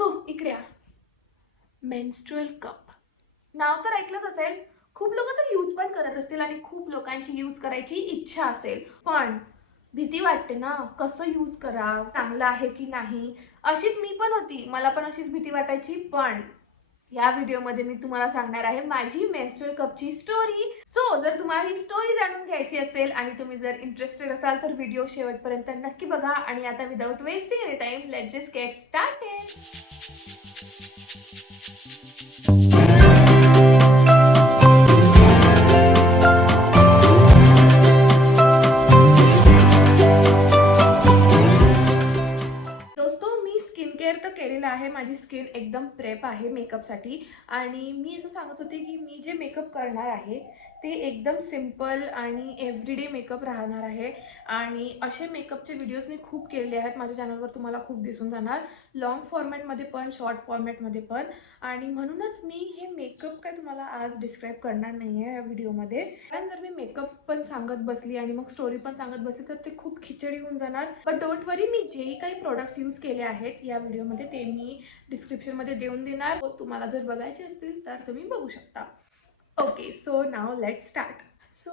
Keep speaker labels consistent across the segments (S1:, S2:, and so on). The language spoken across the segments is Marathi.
S1: दोस्तो इकडे या मेन्स्ट्रुअल कप नाव तर ऐकलंच असेल. खूप लोक तर यूज पण करत असतील आणि खूप लोकांची यूज करायची इच्छा असेल. पण भीती वाटते ना कसं यूज करा चांगलं आहे की नाही? अशीच मी पण होती. मला पण अशीच भीती वाटायची पण या व्हिडिओमध्ये मी तुम्हाला सांगणार आहे माझी मेन्स्ट्रुअल कपची स्टोरी सो जर तुम्हाला ही स्टोरी जाणून घ्यायची असेल आणि तुम्ही जर इंटरेस्टेड असाल तर व्हिडिओ शेवटपर्यंत नक्की बघा. आणि आता without wasting any time let just get started skin एकदम प्रेप आहे मेकअपसाठी. आणि मी असं सांगत होते की मी जे मेकअप करणार आहे ते एकदम सिंपल आणि एव्हरीडे मेकअप राहणार आहे. आणि असे मेकअपचे व्हिडिओज मी खूप केलेले आहेत. माझ्या चॅनलवर तुम्हाला खूप दिसून जाणार. लॉंग फॉर्मॅटमध्ये पण शॉर्ट फॉर्मॅटमध्ये पण. आणि म्हणूनच मी हे मेकअप काय तुम्हाला आज डिस्क्राईब करणार नाही आहे या व्हिडिओमध्ये कारण जर मी मेकअप पण सांगत बसली आणि मग स्टोरी पण सांगत बसली तर ते खूप खिचडी होऊन जाणार. बट डोंट वरी मी जेही काही प्रोडक्ट्स यूज केले आहेत या व्हिडिओमध्ये ते मी डिस्क्रिप्शनमध्ये देऊन देणार. व तुम्हाला जर बघायचे असतील तर तुम्ही बघू शकता. Okay so now let start so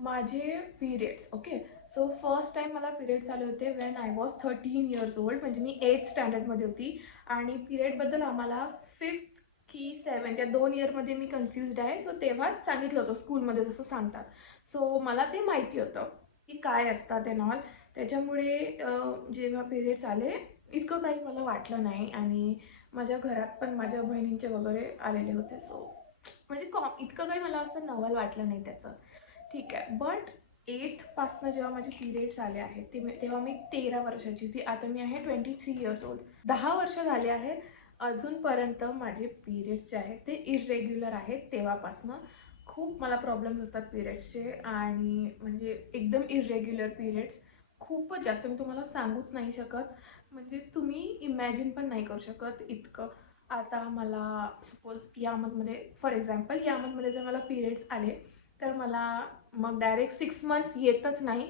S1: माझे periods okay so first time मला पिरियड्स आले होते when I was thirteen years old म्हणजे मी एट स्टँडर्डमध्ये होती. आणि पिरियडबद्दल आम्हाला फिफ्थ की सेवन्थ या दोन इयरमध्ये मी कन्फ्युज्ड आहे. सो तेव्हाच सांगितलं होतं स्कूलमध्ये जसं सांगतात. सो मला ते माहिती होतं की काय असतात एन ऑल त्याच्यामुळे जेव्हा पिरियड्स आले इतकं काही मला वाटलं नाही. आणि माझ्या घरात पण माझ्या बहिणींचे वगैरे आलेले होते. सो म्हणजे कॉम इतकं काही मला असं नवल वाटलं नाही त्याचं. ठीक आहे. बट एथपासनं जेव्हा माझे पिरियड्स आले आहेत ते तेव्हा मी तेरा वर्षाची ती आता मी आहे ट्वेंटी थ्री इयर्स ओल्ड दहा वर्ष झाले आहेत. अजूनपर्यंत माझे पिरियड्स जे आहेत ते इरेग्युलर आहेत तेव्हापासनं. खूप मला प्रॉब्लेम्स असतात पिरियड्सचे आणि म्हणजे एकदम इरेग्युलर पिरियड्स खूपच जास्त मी तुम्हाला सांगूच नाही शकत. म्हणजे तुम्ही इमॅजिन पण नाही करू शकत इतकं. आता मला सपोज या मंथमध्ये फॉर एक्झाम्पल या मंथमध्ये जर मला पिरियड्स आले तर मला मग डायरेक्ट सिक्स मंथ्स येतच नाही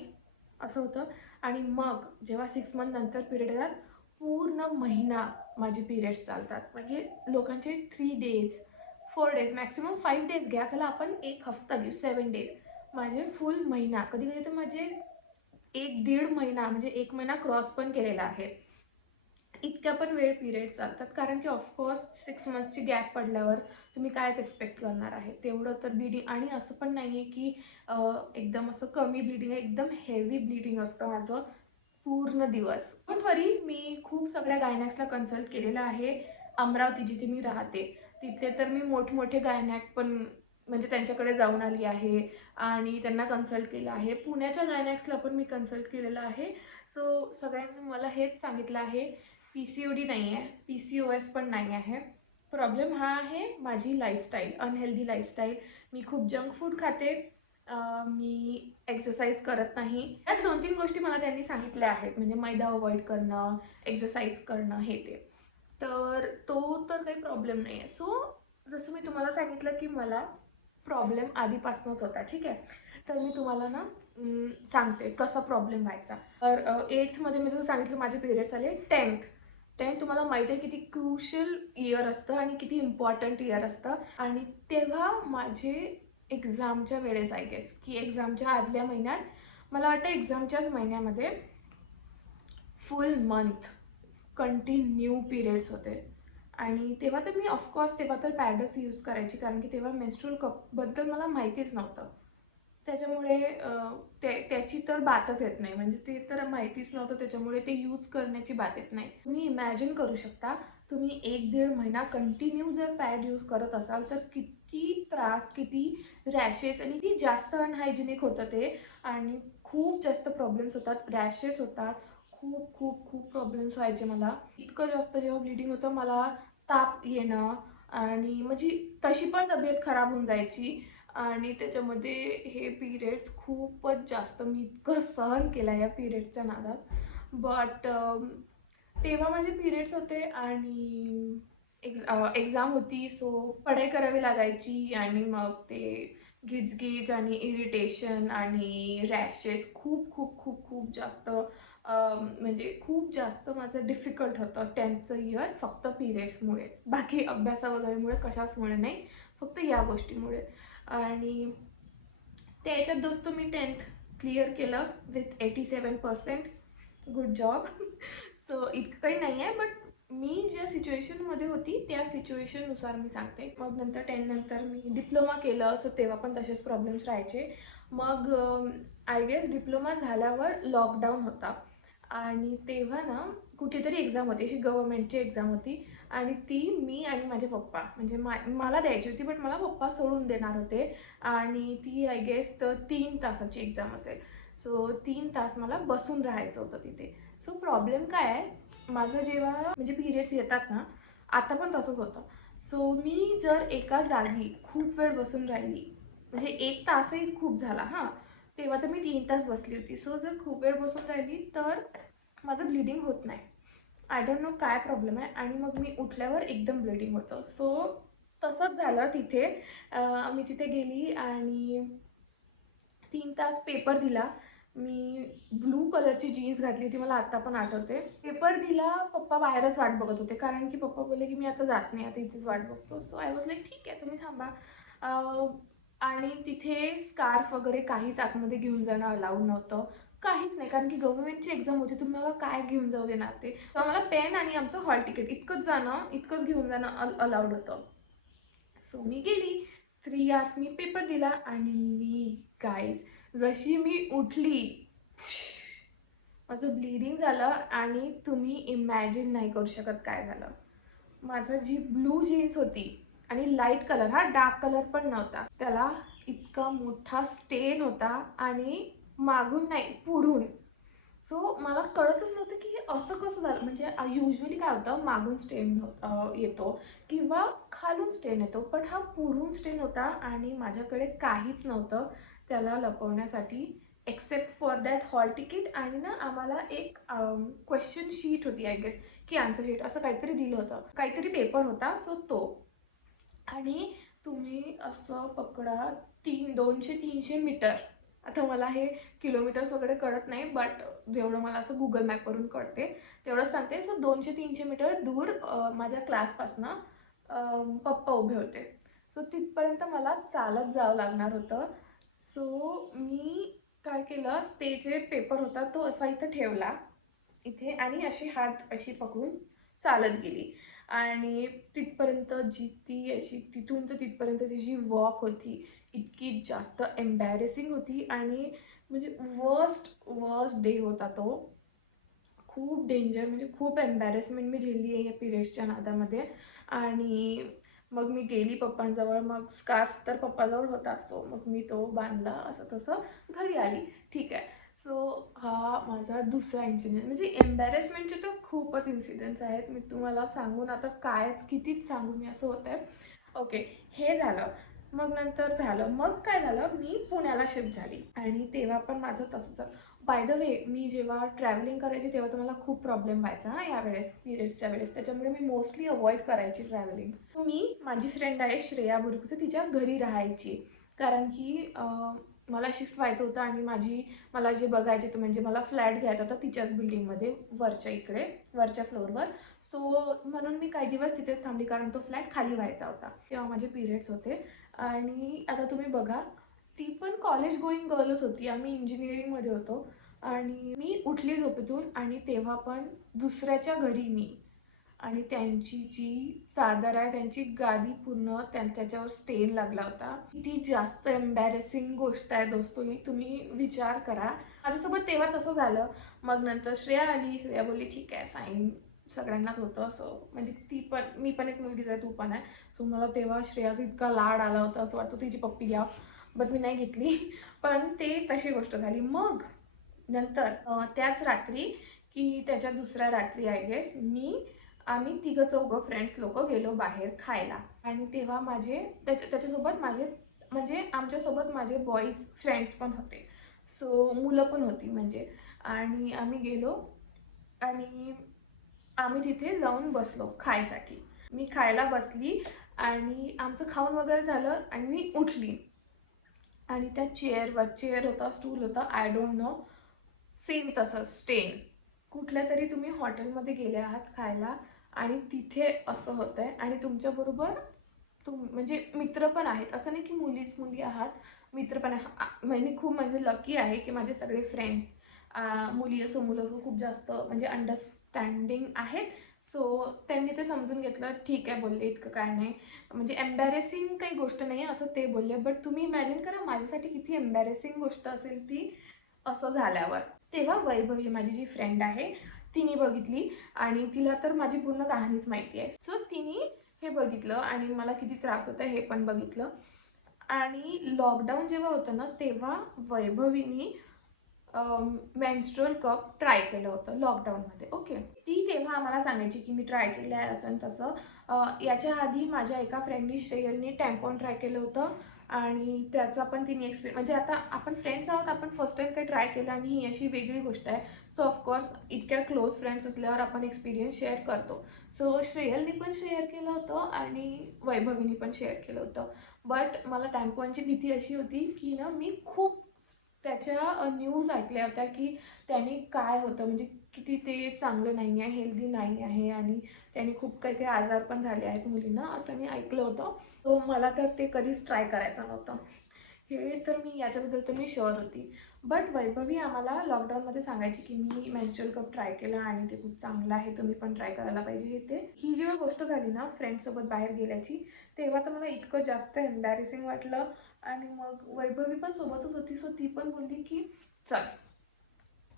S1: असं होतं. आणि मग जेव्हा सिक्स मंथ नंतर पिरियड येतात पूर्ण महिना माझे पिरियड्स चालतात. म्हणजे लोकांचे three days four days maximum five days घ्या. चला आपण एक हफ्ता घेऊ सेवन डेज माझे फुल महिना कधी कधी तर माझे एक दीड महिना म्हणजे एक महिना क्रॉस पण केलेला आहे. इतक्या पण वेळ पिरियड चालतात. कारण की ऑफकोर्स सिक्स मंथची गॅप पडल्यावर तुम्ही कायच एक्सपेक्ट करणार आहे? तेवढं तर ब्लिडिंग आणि असं पण नाही आहे की एकदम असं कमी ब्लिडिंग आहे एकदम हेवी ब्लिडिंग असतं माझं पूर्ण दिवस. पण वरी मी खूप सगळ्या गायनॅक्सला कन्सल्ट केलेलं आहे. अमरावती जिथे मी राहते तिथे तर मी मोठमोठे गायनॅक पण म्हणजे त्यांच्याकडे जाऊन आली आहे आणि त्यांना कन्सल्ट केलं आहे. पुण्याच्या गायनॅक्सला पण मी कन्सल्ट केलेलं आहे. सो सगळ्यांनी मला हेच सांगितलं आहे पी सी ओ डी नाही आहे. पी सी ओ एस पण नाही आहे. प्रॉब्लेम हा आहे माझी लाईफस्टाईल अनहेल्दी लाईफस्टाईल मी खूप जंक फूड खाते. मी एक्सरसाइज करत नाही. याच दोन तीन गोष्टी मला त्यांनी सांगितल्या आहेत. म्हणजे मैदा अवॉइड करणं एक्सरसाइज करणं हे ते. तर तो तर काही प्रॉब्लेम नाही आहे. सो जसं मी तुम्हाला सांगितलं की मला प्रॉब्लेम आधीपासूनच होता. ठीक आहे? तर मी तुम्हाला ना सांगते कसा प्रॉब्लेम व्हायचा. तर एट्थमध्ये मी जसं सांगितलं माझे पिरियड्स आले टेन्थ टेन तुम्हाला माहिती आहे किती क्रुशियल इयर असतं आणि किती इम्पॉर्टंट इयर असतं. आणि तेव्हा माझे एक्झामच्या वेळेस आय गेस की एक्झामच्या आदल्या महिन्यात मला वाटतं एक्झामच्याच महिन्यामध्ये फुल मंथ कंटिन्यू पिरियड्स होते. आणि तेव्हा तर मी ऑफकोर्स तेव्हा तर पॅडच यूज करायची कारण की तेव्हा मेन्स्ट्रुअल कपबद्दल मला माहितीच नव्हतं. त्याच्यामुळे ते त्याची तर बातच येत नाही. म्हणजे ते तर माहितीच नव्हतं त्याच्यामुळे ते यूज करण्याची बात येत नाही. तुम्ही इमॅजिन करू शकता तुम्ही एक दीड महिना कंटिन्यू जर पॅड यूज करत असाल तर किती त्रास किती रॅशेस आणि किती जास्त अनहायजेनिक होतं ते. आणि खूप जास्त प्रॉब्लेम्स होतात. रॅशेस होतात. खूप खूप खूप प्रॉब्लेम्स व्हायचे मला. इतकं जास्त जेव्हा ब्लिडिंग होतं मला ताप येणं आणि म्हणजे तशी पण तब्येत खराब होऊन जायची. आणि त्याच्यामध्ये हे पिरियड्स खूपच जास्त मी इतकं सहन केलं या पिरियडच्या नादात. बट तेव्हा माझे पिरियड्स होते आणि एक्झ एक्झाम होती सो पढाई करावी लागायची आणि मग ते गिजगीज आणि इरिटेशन आणि रॅशेस खूप खूप खूप खूप जास्त म्हणजे खूप जास्त माझं डिफिकल्ट होतं टेन्थचं इयर फक्त पिरियड्समुळेच बाकी अभ्यासा वगैरेमुळे कशाचमुळे नाही फक्त या गोष्टीमुळे. आणि त्याच्यात दोस्त मी टेन्थ क्लिअर केलं with eighty seven percent good job so इतकं काही नाही आहे बट मी ज्या सिच्युएशनमध्ये होती त्या सिच्युएशननुसार मी सांगते. मग नंतर टेन नंतर मी डिप्लोमा केलं सो तेव्हा पण तसेच प्रॉब्लेम्स राहायचे. मग आय गेस डिप्लोमा झाल्यावर लॉकडाऊन होता. आणि तेव्हा ना कुठेतरी एक्झाम होती. अशी गव्हर्मेंटची एक्झाम होती. आणि ती मी आणि माझे पप्पा. म्हणजे मा मला द्यायची होती बट मला पप्पा सोडून देणार होते. आणि ती आय गेस तर तीन तासाची एक्झाम असेल. सो तीन तास मला बसून राहायचं होतं तिथे. सो प्रॉब्लेम काय आहे? माझं जेव्हा म्हणजे पिरियड्स येतात ना आता पण तसंच होतं. सो मी जर एका जागी खूप वेळ बसून राहिली म्हणजे एक तासही खूप झाला हां तेव्हा तर मी तीन तास बसली होती. सो जर खूप वेळ बसून राहिली तर माझं ब्लिडिंग होत नाही. आय डोंट नो काय प्रॉब्लेम आहे. आणि मग मी उठल्यावर एकदम ब्लिडिंग होतं. सो तसंच झालं तिथे. मी तिथे गेली आणि तीन तास पेपर दिला. मी ब्लू कलरची जीन्स घातली होती. मला आत्ता पण आठवते. पेपर दिला पप्पा बाहेरच वाट बघत होते. कारण की पप्पा बोलले की मी आता जात नाही. आता इथेच वाट बघतो. सो आय वॉज लाईक ठीक आहे तुम्ही थांबा. आणि तिथे स्कार्फ वगैरे काहीच आतमध्ये घेऊन जाणं अलाउड नव्हतं. काहीच नाही. कारण की गव्हर्नमेंटची एक्झाम होती तुम्ही मला काय घेऊन जाऊ देणार ते? तर आम्हाला पेन आणि आमचं हॉल तिकीट इतकंच जाणं इतकंच घेऊन जाणं अल अलाउड होतं. सो मी गेली. थ्री आर्स मी पेपर दिला आणि मी गाईज जशी मी उठली माझं ब्लिडिंग झालं आणि तुम्ही इमॅजिन नाही करू शकत काय झालं. माझं जी ब्लू जीन्स होती आणि लाइट कलर हा डार्क कलर पण नव्हता. त्याला इतका मोठा स्टेन होता आणि मागून नाही पुढून. सो मला कळतच नव्हतं की हे असं कसं झालं. म्हणजे युजली काय होतं मागून स्टेन हो, येतो किंवा खालून स्टेन येतो. पण हा पुढून स्टेन होता आणि माझ्याकडे काहीच नव्हतं त्याला लपवण्यासाठी except for that hall ticket आणि ना आम्हाला एक क्वेश्चन शीट होती आय गेस की आन्सर शीट असं काहीतरी दिलं होतं. काहीतरी पेपर होता सो तो. आणि तुम्ही असं पकडा तीन दोनशे तीनशे मीटर. आता मला हे किलोमीटर्स वगैरे कळत नाही बट जेवढं मला असं गुगल मॅपवरून कळते तेवढं सांगते. सो दोनशे तीनशे मीटर दूर माझ्या क्लासपासनं पप्पा उभे होते. सो तिथपर्यंत मला चालत जावं लागणार होतं. सो मी काय केलं ते जे पेपर होता तो असा इथं ठेवला. इथे आणि अशी हात अशी पकडून चालत गेली. आणि तिथपर्यंत जी ती अशी तिथून तर तिथपर्यंतची जी वॉक होती इतकी जास्त एम्बॅरेसिंग होती आणि म्हणजे वर्स्ट वर्स्ट डे होता तो. खूप डेंजर म्हणजे खूप एम्बॅरेसमेंट मी झेलली आहे या पिरियड्सच्या नादामध्ये. आणि मग मी गेली पप्पांजवळ मग स्कार्फ तर पप्पाजवळ होता असतो मग मी तो बांधला असं तसं घरी आली. ठीक आहे. सो हा माझा दुसरा इन्सिडेंट म्हणजे एम्बॅरेसमेंटचे तर खूपच इन्सिडेंट्स आहेत. मी तुम्हाला सांगून आता कायच कितीच सांगू मी असं होतं आहे ओके हे झालं. मग नंतर झालं. मग काय झालं? मी पुण्याला शिफ्ट झाली. आणि तेव्हा पण माझं तसंच बाय द वे मी जेव्हा ट्रॅव्हलिंग करायची तेव्हा तर मला खूप प्रॉब्लेम व्हायचा हां यावेळेस पिरियड्सच्या वेळेस. त्याच्यामुळे मी मोस्टली अवॉइड करायची ट्रॅव्हलिंग मी माझी फ्रेंड आहे श्रेया बुरकुसे तिच्या घरी राहायची. कारण की मला शिफ्ट व्हायचं होतं आणि माझी मला जे बघायचे होतं म्हणजे मला फ्लॅट घ्यायचा होता तिच्याच बिल्डिंगमध्ये वरच्या इकडे वरच्या फ्लोअरवर सो म्हणून मी काही दिवस तिथेच थांबली कारण तो फ्लॅट खाली व्हायचा होता. तेव्हा माझे पिरियड्स होते. आणि आता तुम्ही बघा ती पण कॉलेज गोईंग गर्लच होती. आम्ही इंजिनिअरिंगमध्ये होतो. आणि मी उठली झोपेतून आणि तेव्हा पण दुसऱ्याच्या घरी मी आणि त्यांची जी चादर आहे त्यांची गादी पूर्ण त्यांच्याच्यावर स्टेन लागला होता. किती जास्त एम्बॅरेसिंग गोष्ट आहे दोस्तो ही तुम्ही विचार करा. माझ्यासोबत तेव्हा तसं झालं. मग नंतर श्रेया आली. श्रेया बोलली ठीक आहे फाईन सगळ्यांनाच होतं. सो म्हणजे ती पण मी पण एक मुलगीच आहे तू पण आहे. सो मला तेव्हा श्रेयाचा इतका लाड आला होता असं वाटतं तिची पप्पी घ्या. बट मी नाही घेतली. पण ते तशी गोष्ट झाली. मग नंतर त्याच रात्री की त्याच्या दुसऱ्या रात्री आय गेस मी आम्ही तिघं चौघं फ्रेंड्स लोक गेलो बाहेर खायला. आणि तेव्हा माझे त्याच्या त्याच्यासोबत माझे म्हणजे आमच्यासोबत माझे बॉईज फ्रेंड्स पण होते. सो मुलं पण होती म्हणजे. आणि आम्ही गेलो आणि आम्ही तिथे जाऊन बसलो खायसाठी. मी खायला बसली आणि आमचं खाऊन वगैरे झालं आणि मी उठली. आणि त्या चेअरवर चेअर होता स्टूल होता आय डोंट नो सेम तसं स्टेन कुठल्या तरी तुम्ही हॉटेलमध्ये गेले आहात खायला आणि तिथे असं होतं आहे आणि तुमच्याबरोबर तुम म्हणजे मित्र पण आहेत. असं नाही की मुलीच मुली आहात मित्र पण आहे म्हणजे मी खूप म्हणजे लकी आहे की माझे सगळे फ्रेंड्स मुली असो मुलं असो खूप जास्त म्हणजे अंडरस्टँडिंग आहेत. सो त्यांनी ते समजून घेतलं ठीक आहे बोलले इतकं काय नाही. म्हणजे एम्बॅरेसिंग काही गोष्ट नाही आहे असं ते बोलले. बट तुम्ही इमॅजिन करा माझ्यासाठी किती एम्बॅरेसिंग गोष्ट असेल ती असं झाल्यावर. तेव्हा वैभवी माझी जी फ्रेंड आहे तिने बघितली आणि तिला तर माझी पूर्ण कहाणीच माहिती आहे. सो तिने हे बघितलं आणि मला किती त्रास होता हे पण बघितलं. आणि लॉकडाऊन जेव्हा होतं ना तेव्हा वैभवीनी मेन्स्ट्रोल कप ट्राय केलं होतं लॉकडाऊनमध्ये ओके ती तेव्हा आम्हाला सांगायची की मी ट्राय केलं आहे असं तसं. याच्या आधी माझ्या एका फ्रेंडनी श्रेयलने टॅम्पॉन ट्राय केलं होतं. आणि त्याचा पण तिने एक्सपिरियन्स म्हणजे आता आपण फ्रेंड्स आहोत आपण फर्स्ट टाइम काही ट्राय केलं आणि ही अशी वेगळी गोष्ट आहे. सो ऑफकोर्स इतक्या क्लोज फ्रेंड्स असल्यावर आपण एक्सपिरियन्स शेअर करतो. सो श्रेयलनी पण शेअर केलं होतं आणि वैभवीनी पण शेअर केलं होतं. बट मला टॅम्पोनची भीती अशी होती की ना मी खूप त्याच्या न्यूज ऐकल्या होत्या की त्याने काय होतं म्हणजे किती ते चांगलं नाही आहे हेल्दी नाही आहे आणि त्याने खूप काही काही आजार पण झाले आहेत मुलींना असं मी ऐकलं होतं. सो मला तर ते कधीच ट्राय करायचं नव्हतं. हे तर मी याच्याबद्दल तर मी शुअर होती. बट वैभवी आम्हाला लॉकडाऊनमध्ये सांगायची की मी मेन्स्ट्रुअल कप ट्राय केला आणि ते खूप चांगलं आहे तुम्ही पण ट्राय करायला पाहिजे हे ते. ही जेव्हा गोष्ट झाली ना फ्रेंडसोबत बाहेर गेल्याची तेव्हा तर मला इतकं जास्त एम्बॅरेसिंग वाटलं. आणि मग वैभवी पण सोबतच होती सो ती पण बोलली की चल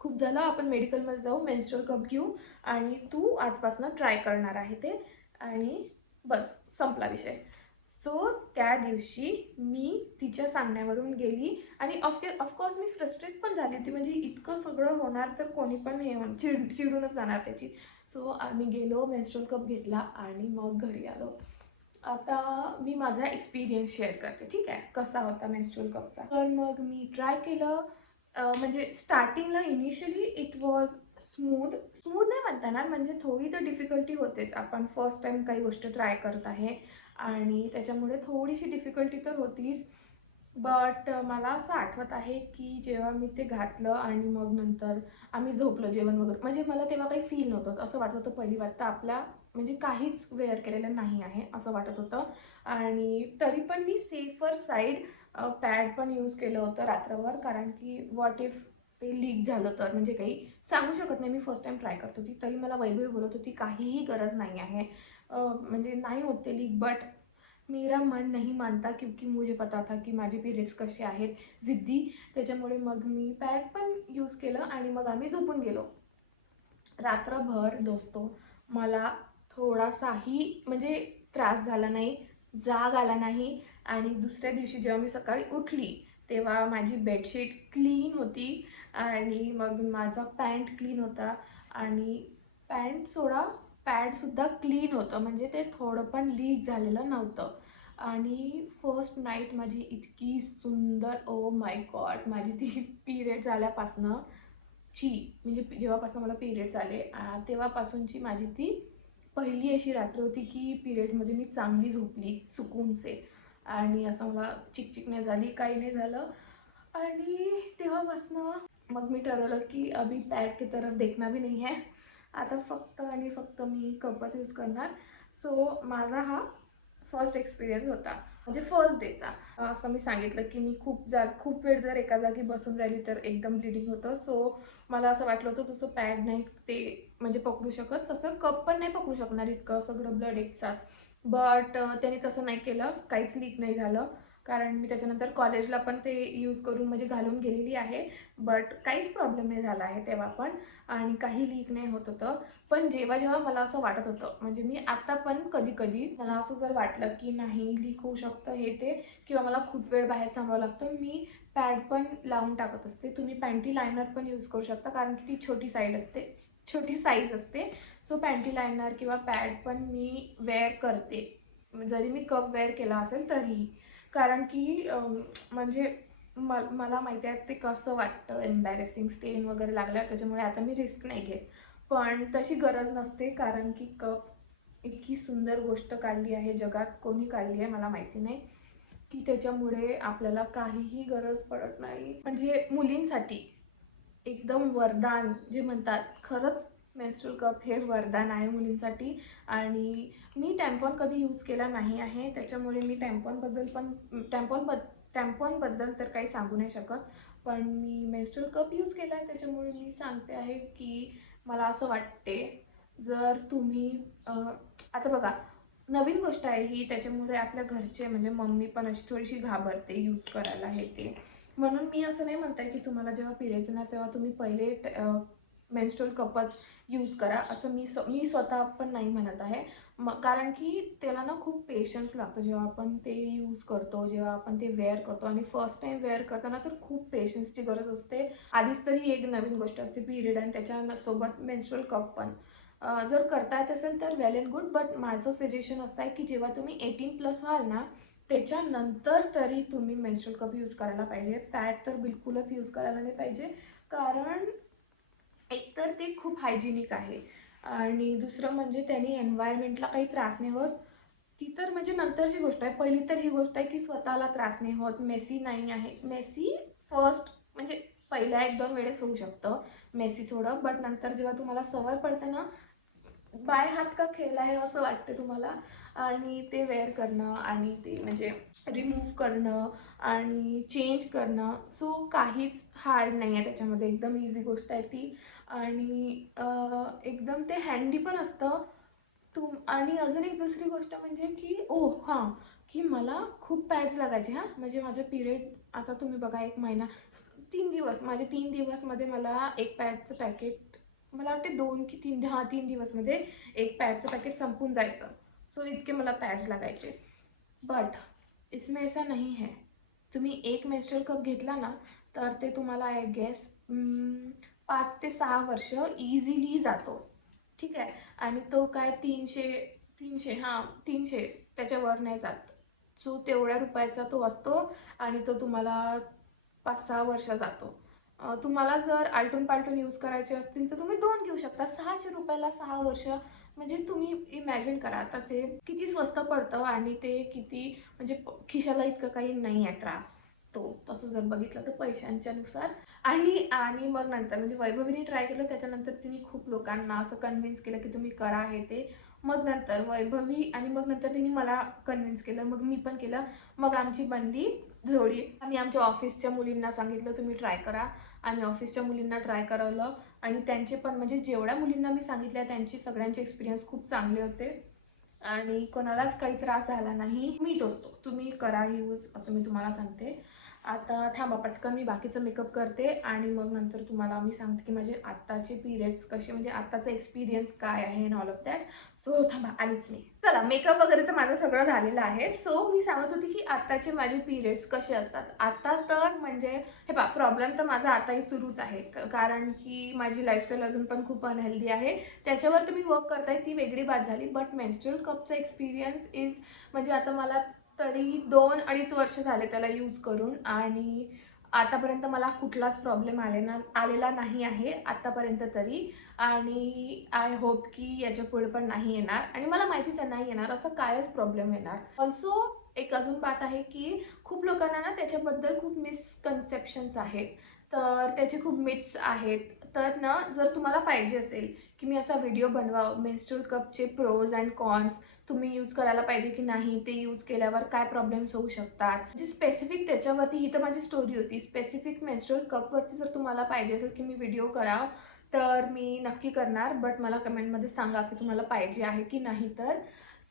S1: खूप झालं आपण मेडिकलमध्ये जाऊ मेन्स्ट्रल कप घेऊ आणि तू आजपासून ट्राय करणार आहे ते. आणि बस संपला विषय. सो त्या दिवशी मी तिच्या सांगण्यावरून गेली आणि ऑफके ऑफकोर्स मी फ्रस्ट्रेट पण झाली होती म्हणजे इतकं सगळं होणार तर कोणी पण हे होणार चिड चिडूनच जाणार त्याची. सो आम्ही गेलो मेन्स्ट्रल कप घेतला आणि मग घरी आलो. आता मी माझा एक्सपिरियन्स शेअर करते ठीक आहे? कसा होता मेन्स्ट्रुअल कपचा तर मग मी ट्राय केलं. म्हणजे स्टार्टिंगला initially it was smooth smooth नाही म्हणता येणार म्हणजे थोडी तर डिफिकल्टी होतेच. आपण फर्स्ट टाईम काही गोष्ट ट्राय करत आहे आणि त्याच्यामुळे थोडीशी डिफिकल्टी तर होतीच. बट मला असं आठवत आहे की जेव्हा मी ते घातलं आणि मग नंतर आम्ही झोपलो जेवण वगैरे. म्हणजे मला तेव्हा काही फील नव्हतं. असं वाटत होतं पहिली वाटतं तर आपल्या म्हणजे काहीच वेअर केलेलं नाही आहे असं वाटत होतं. आणि तरी पण मी सेफर साईड पॅड पण यूज केलं होतं रात्रभर. कारण की व्हॉट इफ ते लीक झालं तर? म्हणजे काही सांगू शकत नाही. मी फर्स्ट टाईम ट्राय करत होती. तरी मला वैभवी बोलत होती काहीही गरज नाही आहे. म्हणजे नाही होत ते लीक बट मेरा मन नाही मानता क्योंकि मुझे पता था की माझे पिरियड्स कसे आहेत. जिद्दी. त्याच्यामुळे मग मी पॅड पण यूज केलं आणि मग आम्ही झोपून गेलो. रात्रभर दोस्तो मला थोडासाही म्हणजे त्रास झाला नाही जाग आला नाही आणि दुसऱ्या दिवशी जेव्हा मी सकाळी उठली तेव्हा माझी बेडशीट क्लीन होती आणि मग माझा पॅन्ट क्लीन होता आणि पॅन्ट सोडा पॅडसुद्धा क्लीन होतं. म्हणजे ते थोडं पण लीक झालेलं नव्हतं. आणि फर्स्ट नाईट माझी इतकी सुंदर ओ माय गॉड माझी ती पिरियड झाल्यापासनं ची म्हणजे जेव्हापासून मला पिरियड्स आले तेव्हापासूनची माझी ती पहिली अशी रात्र होती की पिरियडमध्ये मी चांगली झोपली सुकूनचे आणि असं मला चिकचिक नाही झाली काही नाही झालं. आणि तेव्हापासनं मग मी ठरवलं की अभी पॅड की तरफ देखना भी नाही आहे आता फक्त आणि फक्त मी कपच यूज करणार. सो माझा हा फर्स्ट एक्सपिरियन्स होता. म्हणजे फर्स्ट डेचा असं मी सांगितलं की मी खूप जा खूप वेळ जर एका जागी बसून राहिली तर एकदम ब्लिडिंग होतं. सो मला असं वाटलं होतं जसं पॅड नाही ते म्हणजे पकडू शकत तसं कप पण नाही पकडू शकणार इतकं सगळं ब्लड एकसाथ. बट त्याने तसं नाही केलं काहीच लीक नाही झालं. कारण मी त्याच्यानंतर कॉलेजला पण ते यूज करून म्हणजे घालून गेलेली आहे. बट काहीच प्रॉब्लेम नाही झाला आहे तेव्हा पण. आणि काही लीक नाही होत होतं. पण जेव्हा जेव्हा मला असं वाटत होतं म्हणजे मी आता पण कधी कधी मला असं जर वाटलं की नाही लीक होऊ शकतं हे ते किंवा मला खूप वेळ बाहेर थांबावं लागतं मी पॅड पण लावून टाकत असते. तुम्ही पॅन्टी लायनर पण यूज करू शकता कारण की ती छोटी साईड असते. छोटी साईज असते. सो पॅन्टी लायनर किंवा पॅड पण मी वेअर करते. जरी मी कप वेअर केला असेल तरीही. कारण की म्हणजे म मला माहिती आहे ते कसं वाटतं एम्बॅरेसिंग स्टेन वगैरे लागल्यावर त्याच्यामुळे आता मी रिस्क नाही घेत. पण तशी गरज नसते कारण की कप इतकी सुंदर गोष्ट काढली आहे जगात कोणी काढली आहे मला माहिती नाही की त्याच्यामुळे आपल्याला काहीही गरज पडत नाही. म्हणजे मुलींसाठी एकदम वरदान जे म्हणतात खरंच मेन्स्ट्रुअल कप हे वरदान आहे मुलींसाठी. आणि मी टॅम्पॉन कधी यूज केला नाही आहे. त्याच्यामुळे मी टॅम्पॉनबद्दल पण टॅम्पॉन बद टॅम्पॉनबद्दल तर काही सांगू नाही शकत. पण मी मेन्स्ट्रुअल कप यूज केला आहे. त्याच्यामुळे मी सांगते आहे की मला असं वाटते जर तुम्ही आता बघा नवीन गोष्ट आहे ही. त्याच्यामुळे आपल्या घरचे म्हणजे मम्मी पण अशी थोडीशी घाबरते यूज करायला हे ते. म्हणून मी असं नाही म्हणताय की तुम्हाला जेव्हा पिरियड्स येणार तेव्हा तुम्ही पहिले मेन्स्ट्रुअल कपच यूज करा. असं मी स मी स्वतः पण नाही म्हणत आहे. मग कारण की त्याला ना खूप पेशन्स लागतो. जेव्हा आपण ते यूज करतो जेव्हा आपण ते वेअर करतो आणि फर्स्ट टाईम वेअर करताना तर खूप पेशन्सची गरज असते. आधीच तरी एक नवीन गोष्ट असते पिरियड आणि त्याच्यासोबत मेन्स्ट्रल कप पण. जर करता येत असेल तर वेल अँड गुड बट माझं सजेशन असं आहे की जेव्हा तुम्ही एटीन प्लस व्हाल ना त्याच्यानंतर तरी तुम्ही मेन्स्ट्रल कप यूज करायला पाहिजे. पॅड तर बिलकुलच यूज करायला नाही पाहिजे. कारण एकतर ते खूप हायजिनिक आहे. आणि दुसरं म्हणजे त्यांनी एन्व्हायरमेंटला काही त्रास नाही होत. ती तर म्हणजे नंतरची गोष्ट आहे. पहिली तर ही गोष्ट आहे की स्वतःला त्रास नाही होत. मेसी नाही आहे. मेसी फर्स्ट म्हणजे पहिल्या एक दोन वेळेस होऊ शकतं. मेसी थोडं. बट नंतर जेव्हा तुम्हाला सवय पडते ना बाय हात का खेळ आहे असं वाटते तुम्हाला? आणि ते वेअर करणं आणि ते म्हणजे रिमूव्ह करणं आणि चेंज करणं. सो काहीच हार्ड नाही आहे त्याच्यामध्ये. एकदम इझी गोष्ट आहे ती. आणि एकदम ते हँडी पण असतं. तुम आणि अजून एक दुसरी गोष्ट म्हणजे की oh, ओ हां की मला खूप पॅड्स लागायचे हां. म्हणजे माझं पिरियड आता तुम्ही बघा एक महिना तीन दिवस माझे तीन दिवसमध्ये मला एक पॅडचं पॅकेट मला वाटते दोन की तीन हा तीन दिवसमध्ये एक पॅडचं पॅकेट संपून जायचं. सो इतके मला पॅड्स लागायचे. बट इसमें ऐसा नाही है. तुम्ही एक मेस्टर कप घेतला ना तर ते तुम्हाला आय गेस पाच ते सहा वर्ष इझिली जातो. ठीक आहे? आणि तो काय तीनशे तीनशे हां तीनशे त्याच्यावर नाही जात. सो तेवढ्या रुपयाचा तो असतो आणि तो तुम्हाला पाच सहा वर्ष जातो. तुम्हाला जर आलटून पालटून यूज करायचे असतील तर तुम्ही दोन घेऊ शकता. सहाशे रुपयाला सहा वर्ष म्हणजे तुम्ही इमॅजिन करा. आता ते किती स्वस्त पडतं आणि ते किती म्हणजे खिशाला इतकं काही नाही आहे त्रास. तो तसं जर बघितलं तर पैशांच्यानुसार आणि आणि मग नंतर म्हणजे वैभवीने ट्राय केलं त्याच्यानंतर तिने खूप लोकांना असं कन्व्हिन्स केलं की तुम्ही करा हे ते. मग नंतर वैभवी आणि मग नंतर तिने मला कन्व्हिन्स केलं मग मी पण केलं. मग आमची बनली जोडी आम्ही आमच्या ऑफिसच्या मुलींना सांगितलं तुम्ही ट्राय करा. आम्ही ऑफिसच्या मुलींना ट्राय करवलं आणि त्यांचे पण म्हणजे जेवढ्या मुलींना मी सांगितल्या त्यांची सगळ्यांचे एक्सपिरियन्स खूप चांगले होते. आणि कोणालाच काही त्रास झाला नाही. मी असतो तुम्ही करा यूज असं मी तुम्हाला सांगते. आता थांबा पटकन मी बाकीचं मेकअप करते आणि मग नंतर तुम्हाला मी सांगते की माझे आत्ताचे पिरियड्स कसे म्हणजे आत्ताचा एक्सपिरियन्स काय आहे in all of that so थांबा आलीच मी. चला मेकअप वगैरे तर माझं सगळं झालेलं आहे. सो मी सांगत होती की आत्ताचे माझे पिरियड्स कसे असतात? आता तर म्हणजे हे पा प्रॉब्लेम तर माझा आताही सुरूच आहे. कारण की माझी लाईफस्टाईल अजून पण खूप अनहेल्दी आहे. त्याच्यावर तुम्ही वर्क करताय ती वेगळी बात झाली. बट मेन्स्ट्रुअल कपचा एक्सपिरियन्स इज म्हणजे आता मला तरी दोन अडीच वर्ष झाले त्याला यूज करून. आणि आतापर्यंत मला कुठलाच प्रॉब्लेम आले ना आलेला नाही आहे आत्तापर्यंत तरी. आणि आय होप की याच्यापुढे पण नाही येणार. आणि मला माहितीच नाही येणार असं कायच प्रॉब्लेम येणार. ऑल्सो एक अजून बात आहे की खूप लोकांना ना त्याच्याबद्दल खूप मिसकन्सेप्शन्स आहेत. तर त्याचे खूप मिथ्स आहेत. तर ना जर तुम्हाला पाहिजे असेल की मी असा व्हिडिओ बनवावं मेन्स्ट्रुअल कपचे प्रोज अँड कॉन्स तुम्ही यूज करायला पाहिजे की नाही ते यूज केल्यावर काय प्रॉब्लेम्स होऊ शकतात. म्हणजे स्पेसिफिक त्याच्यावरती ही तर माझी स्टोरी होती. स्पेसिफिक मेन्स्ट्रुअल कपवरती जर तुम्हाला पाहिजे असेल की मी व्हिडिओ करावं तर मी नक्की करणार. बट मला कमेंटमध्ये सांगा की तुम्हाला पाहिजे आहे की नाही तर.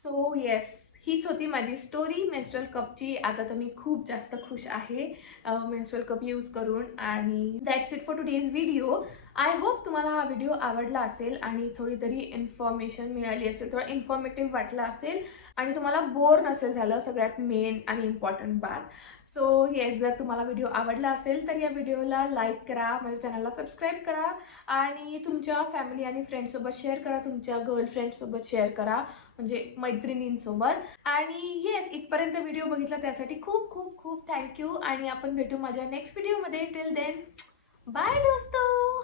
S1: सो येस हीच होती माझी स्टोरी मेन्स्ट्रल कपची आता तर मी खूप जास्त खुश आहे. मेन्स्ट्रल कप यूज करून. आणि that's it for today's video I hope तुम्हाला हा व्हिडिओ आवडला असेल आणि थोडी तरी इन्फॉर्मेशन मिळाली असेल थोडं इन्फॉर्मेटिव्ह वाटला असेल आणि तुम्हाला बोर नसेल झालं सगळ्यात मेन आणि इम्पॉर्टंट बात सो येस जर तुम्हाला व्हिडिओ आवडला असेल तर या व्हिडिओला लाईक करा माझ्या चॅनलला सबस्क्राईब करा आणि तुमच्या फॅमिली आणि फ्रेंडसोबत शेअर करा तुमच्या गर्लफ्रेंडसोबत शेअर करा. म्हणजे मैत्रिणींसोबत. आणि येस इथपर्यंत व्हिडिओ बघितला त्यासाठी खूप खूप खूप थँक्यू आणि आपण भेटू माझ्या नेक्स्ट व्हिडिओमध्ये टिल देन बाय दोस्तो!